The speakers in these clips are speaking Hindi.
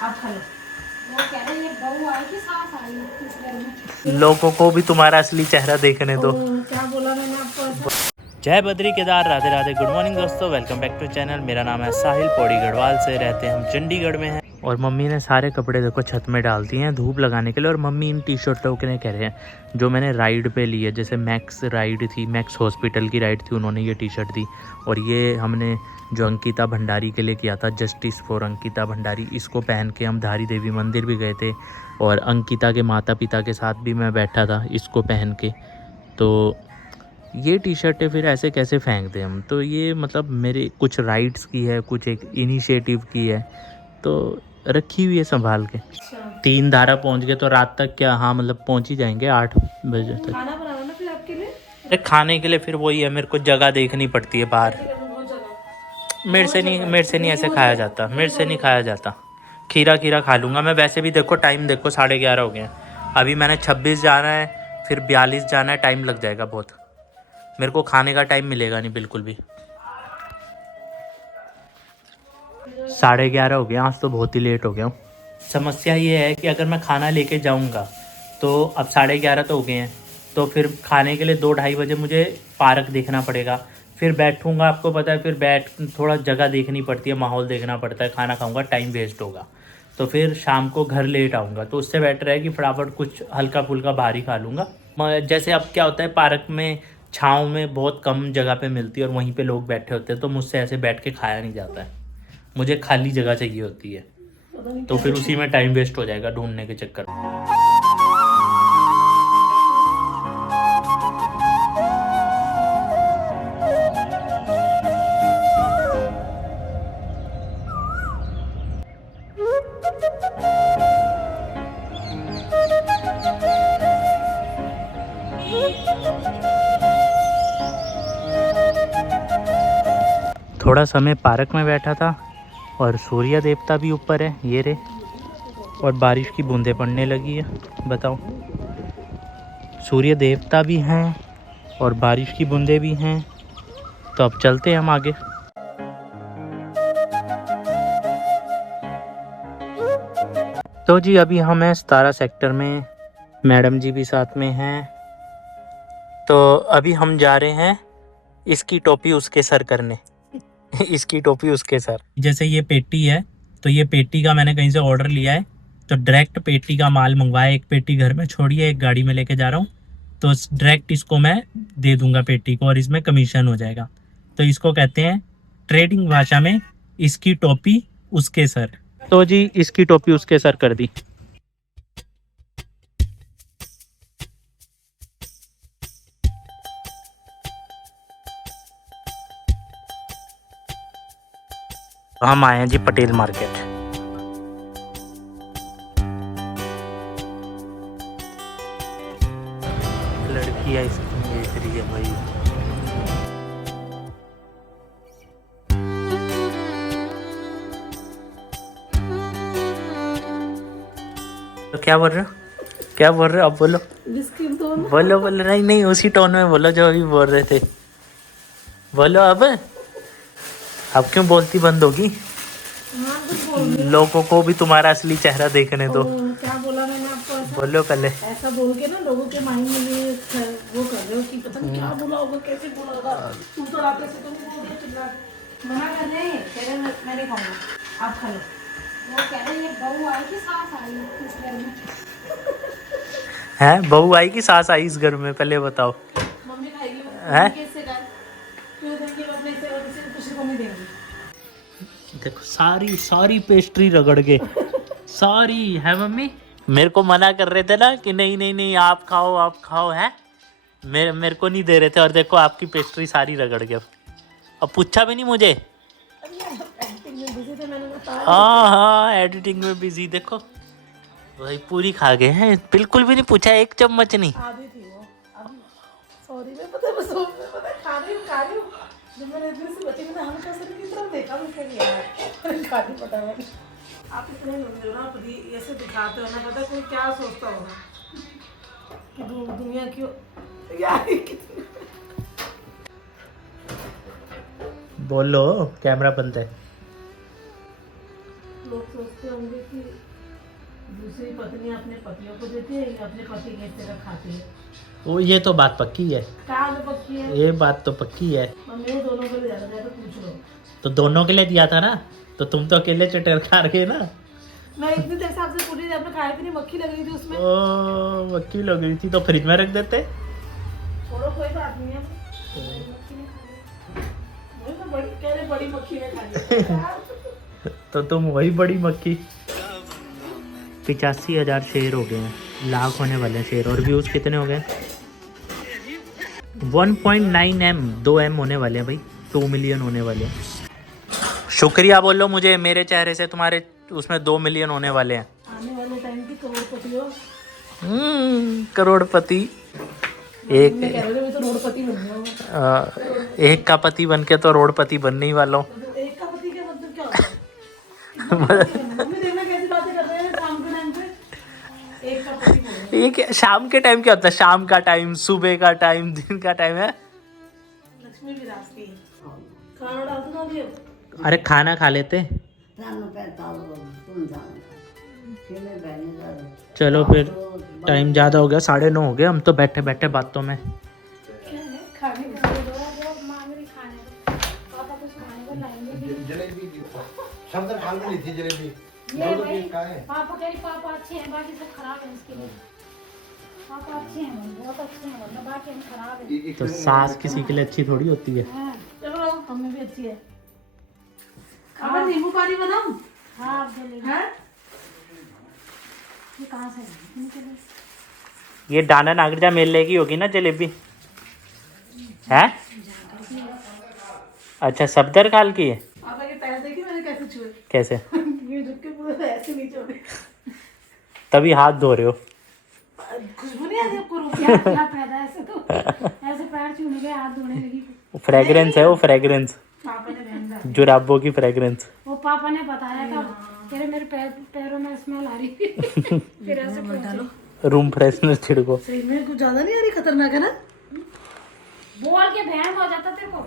आप खा लो। वो कह रहे ये बहू आई कि सास आई इस घर में। लोगों को भी तुम्हारा असली चेहरा देखने दो। क्या बोला मैंने आपको ऐसा? जय बद्री केदार, राधे राधे। गुड मॉर्निंग दोस्तों, वेलकम बैक टू चैनल। मेरा नाम है साहिल, पौड़ी गढ़वाल से रहते हैं हम, चंडीगढ़ में हैं। और मम्मी ने सारे कपड़े देखो छत में डाल दिए हैं धूप लगाने के लिए। और मम्मी इन टी शर्टों के लिए कह रहे हैं जो मैंने राइड पे ली है, जैसे मैक्स राइड थी, मैक्स हॉस्पिटल की राइड थी, उन्होंने ये टी शर्ट दी। और ये हमने जो अंकिता भंडारी के लिए किया था, जस्टिस फॉर अंकिता भंडारी, इसको पहन के हम धारी देवी मंदिर भी गए थे। और अंकिता के माता पिता के साथ भी मैं बैठा था इसको पहन के। तो ये टी शर्टें फिर ऐसे कैसे फेंक दें हम? तो ये मतलब मेरे कुछ राइट्स की है, कुछ एक इनिशिएटिव की है, तो रखी हुई है संभाल के। 3 धारा पहुंच गए तो रात तक क्या, हाँ मतलब पहुंच ही जाएंगे 8 बजे तक। खाना बनाओ ना फिर आपके लिए। अरे खाने के लिए फिर वही है, मेरे को जगह देखनी पड़ती है बाहर। मेरे से नहीं ऐसे खाया जाता, मेरे से नहीं खाया जाता। खीरा खा लूँगा मैं। वैसे भी देखो टाइम देखो 11:30 हो गए हैं। अभी मैंने 26 जाना है, फिर 42 जाना है, टाइम लग जाएगा बहुत। मेरे को खाने का टाइम मिलेगा नहीं बिल्कुल भी। 11:30 हो गया, आज तो बहुत ही लेट हो गया हूँ। समस्या ये है कि अगर मैं खाना लेके जाऊँगा तो अब 11:30 तो हो गए हैं, तो फिर खाने के लिए 2-2:30 बजे मुझे पार्क देखना पड़ेगा। फिर बैठूँगा, आपको पता है, फिर थोड़ा जगह देखनी पड़ती है, माहौल देखना पड़ता है, खाना खाऊँगा, टाइम वेस्ट होगा। तो फिर शाम को घर लेट आऊँगा, तो उससे बेटर है कि फटाफट कुछ हल्का फुल्का बाहर ही खा लूँगा। जैसे अब क्या होता है, पार्क में छाँव में बहुत कम जगह पे मिलती है और वहीं पे लोग बैठे होते हैं, तो मुझसे ऐसे बैठ के खाया नहीं जाता है। मुझे खाली जगह चाहिए होती है, तो फिर उसी में टाइम वेस्ट हो जाएगा ढूंढने के चक्कर में। थोड़ा समय पार्क में बैठा था और सूर्य देवता भी ऊपर है, ये रे। और बारिश की बूंदें पड़ने लगी है, बताओ। सूर्य देवता भी हैं और बारिश की बूंदें भी हैं। तो अब चलते हैं हम आगे। तो जी अभी हम हैं 17 सेक्टर में, मैडम जी भी साथ में हैं। तो अभी हम जा रहे हैं इसकी टोपी उसके सर करने। इसकी टोपी उसके सर। जैसे ये पेटी है, तो ये पेटी का मैंने कहीं से ऑर्डर लिया है, तो डायरेक्ट पेटी का माल मंगवाया। एक पेटी घर में छोड़िए, एक गाड़ी में लेके जा रहा हूँ, तो डायरेक्ट इसको मैं दे दूंगा पेटी को और इसमें कमीशन हो जाएगा। तो इसको कहते हैं ट्रेडिंग भाषा में इसकी टोपी उसके सर। तो जी इसकी टोपी उसके सर कर दी। हम आए हैं जी पटेल मार्केट। लड़की आइसक्रीम बेच रही है भाई। तो क्या बोल रहे हो, क्या बोल रहे हो? अब बोलो, बिस्किट दो ना। बोलो नहीं उसी टोन में बोलो जो अभी बोल रहे थे। बोलो अब क्यों बोलती बंद होगी? हाँ, कुछ बोल रहे हो। लोगों को भी तुम्हारा असली चेहरा देखने दो। क्या बोला मैंने आपको ऐसा? बोलो पहले। ऐसा बोल के ना लोगों के माइंड में ये वो कर रहे हो कि पता नहीं क्या बोला होगा, कैसे बोला होगा। तुम तो रात से तुम बोल रहे हो, चिल्ला मना कर रहे हैं, कह रहे मैं नहीं खाऊंगा, आप खा लो। वो कह रहे ये बहू आई कि सास आई इस घर में। हैं, बहू आई कि सास आई इस घर में? पहले बताओ। मम्मी खाएगी, हैं? कैसे कर क्यों देंगे अपने से, और किसी खुशी को नहीं देंगे। देखो सारी पेस्ट्री रगड़ के सारी है मम्मी। मेरे को मना कर रहे थे ना कि नहीं आप खाओ है। मेरे को नहीं दे रहे थे, और देखो आपकी पेस्ट्री सारी रगड़ के। अब पूछा भी नहीं मुझे। एडिटिंग में बिजी थे, मैंने बताया। हाँ एडिटिंग में बिजी। देखो भाई पूरी खा गए हैं, बिल्कुल भी नहीं पूछा, एक चम्मच नहीं। आधी थी वो, अभी सॉरी, मैं पता है खा रही हूँ। जब मैंने इतने से बची, मैंने हल्का सा की तरफ देखा, मैं कह यार खाली पता नहीं। आप इतने हो ना, ऐसे दिखाते हो ना, पता कोई क्या सोचता होगा कि दुनिया क्यों यार कितनी। बोलो, कैमरा बंद है। लोग सोचते होंगे कि दूसरी पत्नी अपने पतियों को देती है या अपने पति के हिस्से का खाती है। वो ये तो बात पक्की है, कहाँ से पक्की है? ये बात तो पक्की है। मम्मी ने दोनों को ले जाता था, तो पूछ लो। तो दोनों के लिए दिया था ना, तो तुम तो अकेले चटेर खा रहे ना। मैं एक दिन तेरे आपसे पूरी आपने खाई थी, नहीं मक्खी लग रही थी उसमें। ओ मक्खी लग रही थी तो फ्रिज में रख देते। छोड़ो कोई बात नहीं है, तो बड़ी कह रहे बड़ी मक्खी ने खा ली। तो तुम वही बड़ी मक्खी। 85,000 शेयर हो गए हैं, लाख होने वाले हैं शेयर। और व्यूज कितने हो गए? 1.9 M, 2 M होने वाले हैं भाई, 2 मिलियन होने वाले हैं। शुक्रिया बोलो मुझे, मेरे चेहरे से तुम्हारे उसमें 2 मिलियन होने वाले हैं। आने वाले टाइम की करोड़पति हो। करोड़पति। एक मैं कह रही हूँ, मैं तो रोडपति बन गया। एक का पति बन के तो रोडपति बनने ही वाला हूँ। एक का पति का मतलब क्या होता है? मम्मी देखना कैसी बातें कर रहे हैं शाम के टाइम पे। एक का पति बोल रहे हैं। एक शाम के टाइम क्या होता है? शाम का टाइम, सुबह का टाइम, दिन का टाइम है। लक्ष्मी विरासती है। खाना डाल दो ना अभी। अरे खाना खा लेते। चलो फिर टाइम ज़्यादा हो गया, 9:30 हो गए, हम तो बैठे बैठे बातों में। क्या है? खाने को मांग रही, खाने को पापा कुछ खाने को लाएंगे। जलेबी शब्द हाल में ली थी जलेबी। ये भाई पापा कह रही पापा अच्छे हैं, बाकी सब खराब है इसके लिए। पापा अच्छे हैं, बहुत अच्छे हैं, वरना बाकी हम खराब है। तो सास किसी के लिए अच्छी थोड़ी होती है। हाँ, चलो मम्मी भी अच्छी है। खाना नींबू पानी बनाऊं? हाँ आप जलेबी। हाँ? ये कहाँ से है? ये डाना नागरजा मेले की होगी ना जलेबी, है? अच्छा, सफदरखाल की है। पापा के पैर देखिए मैंने कैसे छुए। कैसे? ये झुक के पूरा ऐसे नीचे हो गए। तभी हाथ धो रहे हो। खुशबू नहीं आती आपको? क्या क्या पैदा ऐसे तो ऐसे पैर छूने गए, हाथ धोने लगी। फ्रेग्रेंस है वो, फ्रेग्रेंस, पापा ने पहन जुराबों की फ्रेग्रेंस। वो पापा ने बताया था, तेरे मेरे पैरों में स्मेल आ रही। फिर ऐसे डालो रूम फ्रेशनर छिड़को। सही में कुछ ज्यादा नहीं आ रही? खतरनाक है ना? बोल के बहन हो जाता तेरे को।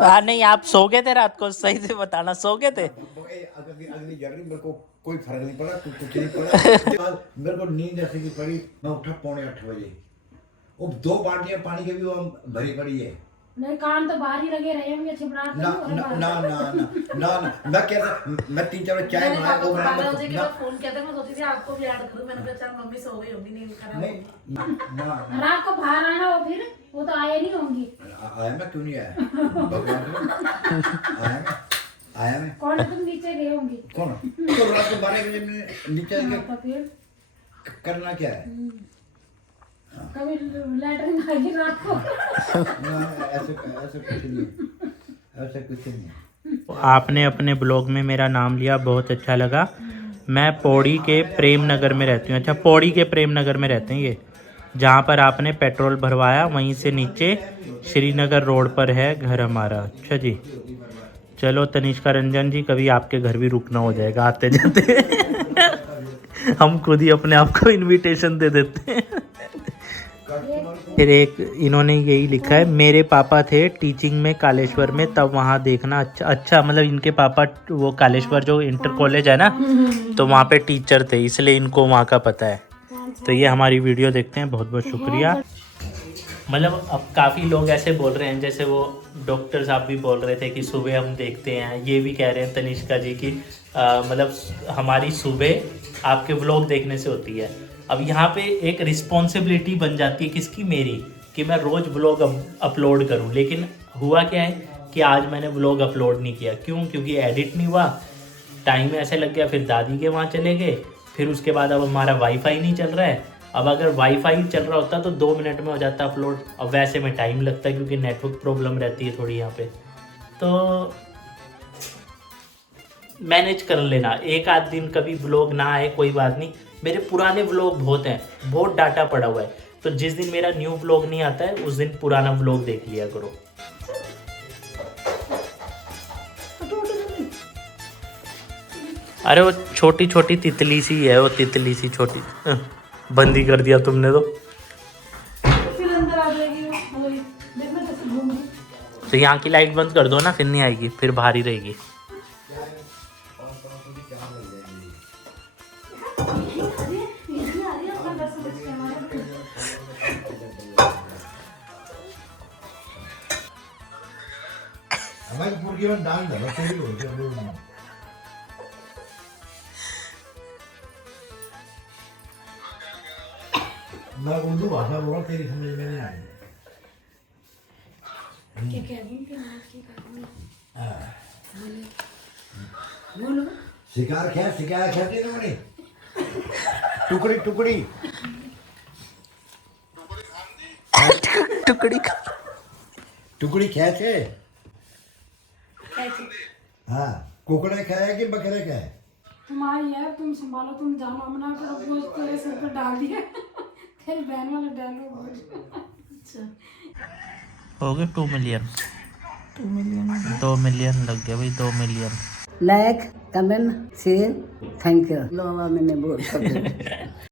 हाँ नहीं, आप सो गए थे रात को? सही से बताना, सो गए थे? अगली जर्नी मेरे को कोई फर्क नहीं पड़ा, कुछ नहीं पड़ा। मेरे को नींद ऐसे की पड़ी, मैं उठा 7:45 बजे। वो 2 बाल्टियां पानी के भी वो भरी पड़ी है। नहीं, कान तो बाहर ही लगे रहे होंगे, छिपड़ाहट ना ना ना ना ना ना, मैं कहता मैं 3-4 बार चाय बनाया वो मैं फोन किया था, मैं सोची थी आपको भी ऐड करूं। मैंने कहा चल मम्मी सो गई होगी, नहीं खराब नहीं ना रात को बाहर आना हो, फिर वो तो आए नहीं होंगी। आया मैं क्यों नहीं आया? भगवान आया मैं। कौन तुम नीचे गए होंगी? कौन? तो रात को 12 बजे में नीचे तो फिर करना क्या है? कभी लैटरिन आएगी रात को? ऐसे कुछ नहीं, ऐसे कुछ नहीं। आपने अपने ब्लॉग में मेरा नाम लिया, बहुत अच्छा लगा। मैं पौड़ी के प्रेम नगर में रहती हूँ। अच्छा, पौड़ी के प्रेम नगर में रहते हैं ये, जहाँ पर आपने पेट्रोल भरवाया वहीं से नीचे श्रीनगर रोड पर है घर हमारा। अच्छा जी, चलो तनिष्का रंजन जी, कभी आपके घर भी रुकना हो जाएगा आते जाते। हम खुद ही अपने आप को इनविटेशन दे देते हैं। फिर एक इन्होंने यही लिखा है, मेरे पापा थे टीचिंग में कालेश्वर में, तब वहाँ देखना अच्छा मतलब इनके पापा वो कालेश्वर जो इंटर कॉलेज है ना, तो वहाँ पे टीचर थे, इसलिए इनको वहाँ का पता है। तो ये हमारी वीडियो देखते हैं, बहुत बहुत शुक्रिया। मतलब अब काफ़ी लोग ऐसे बोल रहे हैं, जैसे वो डॉक्टर साहब भी बोल रहे थे कि सुबह हम देखते हैं, ये भी कह रहे हैं तनिष्का जी की मतलब हमारी सुबह आपके व्लॉग देखने से होती है। अब यहाँ पे एक रिस्पॉन्सिबिलिटी बन जाती है किसकी? मेरी, कि मैं रोज़ व्लॉग अपलोड करूँ। लेकिन हुआ क्या है कि आज मैंने व्लॉग अपलोड नहीं किया। क्यों? क्योंकि एडिट नहीं हुआ, टाइम ऐसे लग गया, फिर दादी के वहाँ चले गए, फिर उसके बाद अब हमारा वाईफाई नहीं चल रहा है। अब अगर वाईफाई चल रहा होता तो 2 मिनट में हो जाता अपलोड। अब वैसे में टाइम लगता है क्योंकि नेटवर्क प्रॉब्लम रहती है थोड़ी यहाँ पे, तो मैनेज कर लेना। एक आध दिन कभी व्लॉग ना आए कोई बात नहीं, मेरे पुराने व्लॉग बहुत हैं, बहुत डाटा पड़ा हुआ है, तो जिस दिन मेरा न्यू व्लॉग नहीं आता है उस दिन पुराना व्लॉग देख लिया करो। अरे वो छोटी छोटी तितली सी है, वो तितली सी छोटी, बंदी कर दिया तुमने तो। फिर अंदर आ जाएगी वो, देखना कैसे घूम रही। तो यहाँ की लाइट बंद कर दो ना, फिर नहीं आएगी, फिर बाहर ही रहेगी। ये आ रही है अपना घर से बच के हमारे। हमारी मुर्गी में डाल दो तेरी हो गया मैं उर्दू भाषा बोल रहा तेरी समझ में नहीं आई क्या कह रही थी मैं की बोलो शिकार खाती ना बड़ी टुकड़ी टुकड़ी टुकड़ी टुकड़ी खाते कैसे हाँ कुकड़े खाए कि बकरे खाए तुम आई है तुम संभालो तुम जानो मना करो बोझ तेरे सिर पर डाल दिया तेरी बहन वाला डालो अच्छा हो गए 2 मिलियन 2 मिलियन लग गया भाई 2 million like comment share thank you लो मैंने बोल